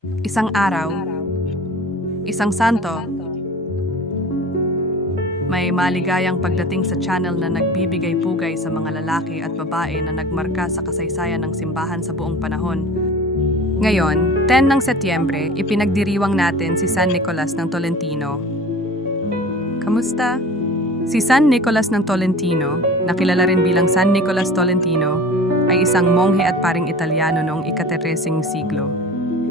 Isang araw, isang santo, may maligayang pagdating sa channel na nagbibigay pugay sa mga lalaki at babae na nagmarka sa kasaysayan ng simbahan sa buong panahon. Ngayon, 10 ng Setyembre, ipinagdiriwang natin si San Nicolas ng Tolentino. Kamusta? Si San Nicolas ng Tolentino, na kilala rin bilang San Nicolas Tolentino, ay isang monghe at paring Italiano noong ikateresing siglo.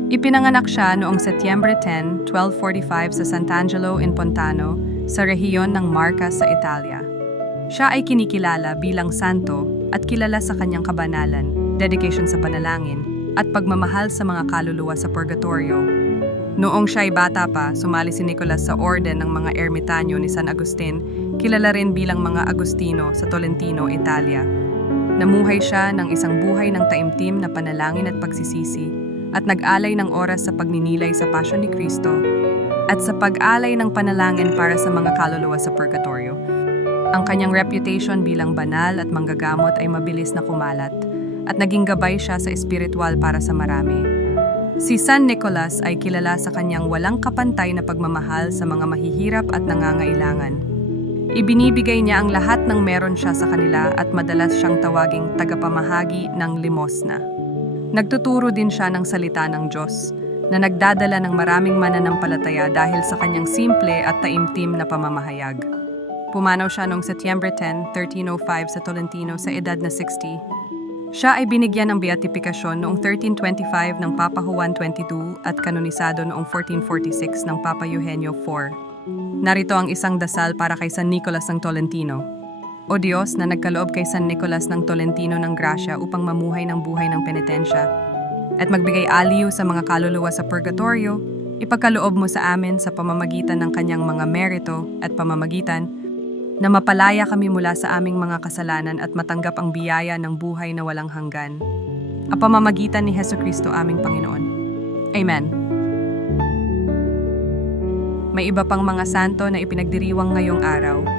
Ipinanganak siya noong Setyembre 10, 1245 sa Sant'Angelo in Pontano, sa rehiyon ng Marca sa Italia. Siya ay kinikilala bilang santo at kilala sa kanyang kabanalan, dedication sa panalangin, at pagmamahal sa mga kaluluwa sa purgatorio. Noong siya ay bata pa, sumali si Nicolas sa orden ng mga ermitanyo ni San Agustin, kilala rin bilang mga Agustino sa Tolentino, Italia. Namuhay siya ng isang buhay ng taimtim na panalangin at pagsisisi, at nag-alay ng oras sa pagninilay sa Passion ni Kristo, at sa pag-alay ng panalangin para sa mga kaluluwa sa purgatorio. Ang kanyang reputation bilang banal at manggagamot ay mabilis na kumalat, at naging gabay siya sa espiritual para sa marami. Si San Nicolas ay kilala sa kanyang walang kapantay na pagmamahal sa mga mahihirap at nangangailangan. Ibinibigay niya ang lahat ng meron siya sa kanila at madalas siyang tawaging tagapamahagi ng limosna. Nagtuturo din siya ng salita ng Diyos, na nagdadala ng maraming mananampalataya dahil sa kanyang simple at taimtim na pamamahayag. Pumanaw siya noong Setyembre 10, 1305 sa Tolentino sa edad na 60. Siya ay binigyan ng beatifikasyon noong 1325 ng Papa Juan XXII at kanonisado noong 1446 ng Papa Eugenio IV. Narito ang isang dasal para kay San Nicolas ng Tolentino. O Diyos na nagkaloob kay San Nicolas ng Tolentino ng grasya upang mamuhay ng buhay ng penitensya at magbigay aliw sa mga kaluluwa sa purgatorio, ipagkaloob mo sa amin sa pamamagitan ng kanyang mga merito at pamamagitan na mapalaya kami mula sa aming mga kasalanan at matanggap ang biyaya ng buhay na walang hanggan. Ang pamamagitan ni Heso Kristo aming Panginoon. Amen. May iba pang mga santo na ipinagdiriwang ngayong araw.